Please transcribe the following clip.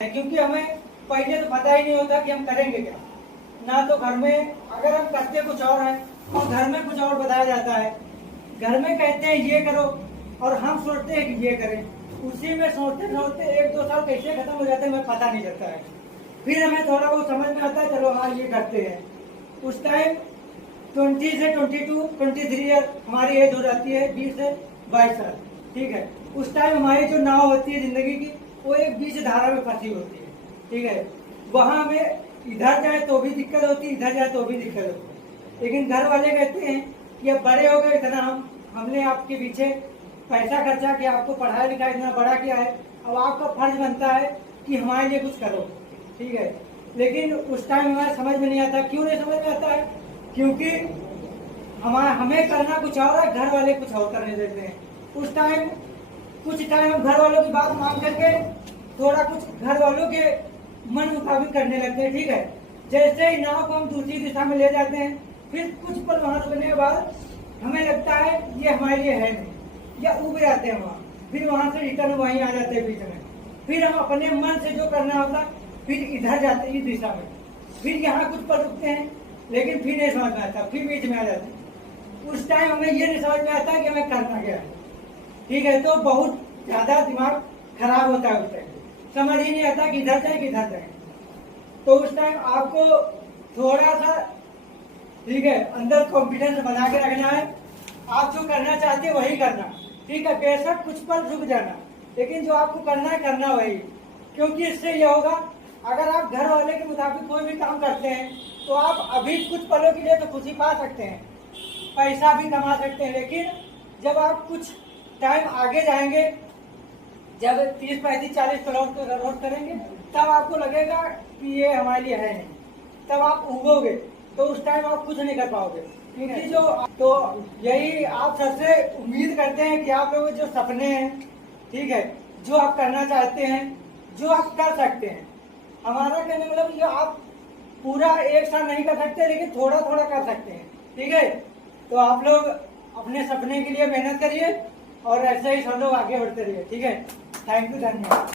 क्योंकि हमें पहले तो पता ही नहीं होता कि हम करेंगे क्या। ना तो घर में अगर हम करते कुछ और है और घर में कुछ और बताया जाता है, घर में कहते हैं ये करो और हम सोचते हैं कि ये करें, उसी में सोचते सोचते 1-2 साल कैसे खत्म हो जाते हैं हमें पता नहीं चलता है। फिर हमें थोड़ा बहुत समझ में आता है, चलो हाँ ये करते हैं। उस टाइम 20 से 22-23 ईयर हमारी एज हो जाती है, 20 से 22 साल, ठीक है। उस टाइम हमारी जो नाव होती है जिंदगी की, वो एक बीच धारा में फंसी होती है, ठीक है। वहां हमें इधर जाए तो भी दिक्कत होती है, इधर जाए तो भी दिक्कत होती है। लेकिन घर वाले कहते हैं कि अब बड़े हो गए, इतना हमने आपके पीछे पैसा खर्चा किया, आपको पढ़ाया लिखा इतना बड़ा किया है, अब आपका फर्ज बनता है कि हमारे लिए कुछ करो, ठीक है। लेकिन उस टाइम हमारे समझ में नहीं आता। क्यों नहीं समझ में आता है? क्योंकि हमें करना कुछ और है, घर वाले कुछ और करने देते हैं। उस टाइम कुछ टाइम हम घर वालों की बात मान करके थोड़ा कुछ घर वालों के मन मुताबिक करने लगते हैं, ठीक है। जैसे ही नाव को हम दूसरी दिशा में ले जाते हैं, फिर कुछ पल वहां रुकने के बाद हमें लगता है ये हमारे लिए है नहीं, या उब जाते हैं वहाँ, फिर वहां से रिटर्न वहीं आ जाते हैं बीच में। फिर हम अपने मन से जो करना होता फिर इधर जाते हैं इस दिशा में, फिर यहाँ कुछ पल रुकते हैं, लेकिन फिर नहीं समझ में आता, फिर बीच में आ जाते हैं। उस टाइम हमें ये नहीं समझ में आता कि हमें करना क्या है, ठीक है। तो बहुत ज्यादा दिमाग खराब होता है उस टाइम, समझ ही नहीं आता कि इधर जाए कि इधर जाए। तो उस टाइम आपको थोड़ा सा, ठीक है, अंदर कॉन्फिडेंस बना के रखना है। आप जो करना चाहते हैं वही करना, ठीक है। बेशक कुछ पल रुक जाना, लेकिन जो आपको करना है करना वही। क्योंकि इससे यह होगा, अगर आप घर वाले के मुताबिक कोई भी काम करते हैं तो आप अभी कुछ पलों के लिए तो खुशी पा सकते हैं, पैसा भी कमा सकते हैं। लेकिन जब आप कुछ टाइम आगे जाएंगे, जब 30-35-40 करोड़ करेंगे, तब आपको लगेगा कि ये हमारे लिए है नहीं, तब आप उगोगे, तो उस टाइम आप कुछ नहीं कर पाओगे। क्योंकि जो तो यही आप सबसे उम्मीद करते हैं कि आप लोग जो सपने हैं, ठीक है, जो आप करना चाहते हैं, जो आप कर सकते हैं, हमारा कहने मतलब ये आप पूरा एक साथ नहीं कर सकते, लेकिन थोड़ा थोड़ा कर सकते हैं, ठीक है। तो आप लोग अपने सपने के लिए मेहनत करिए और ऐसे ही सब लोग आगे बढ़ते रहिए, ठीक है। थैंक यू, धन्यवाद।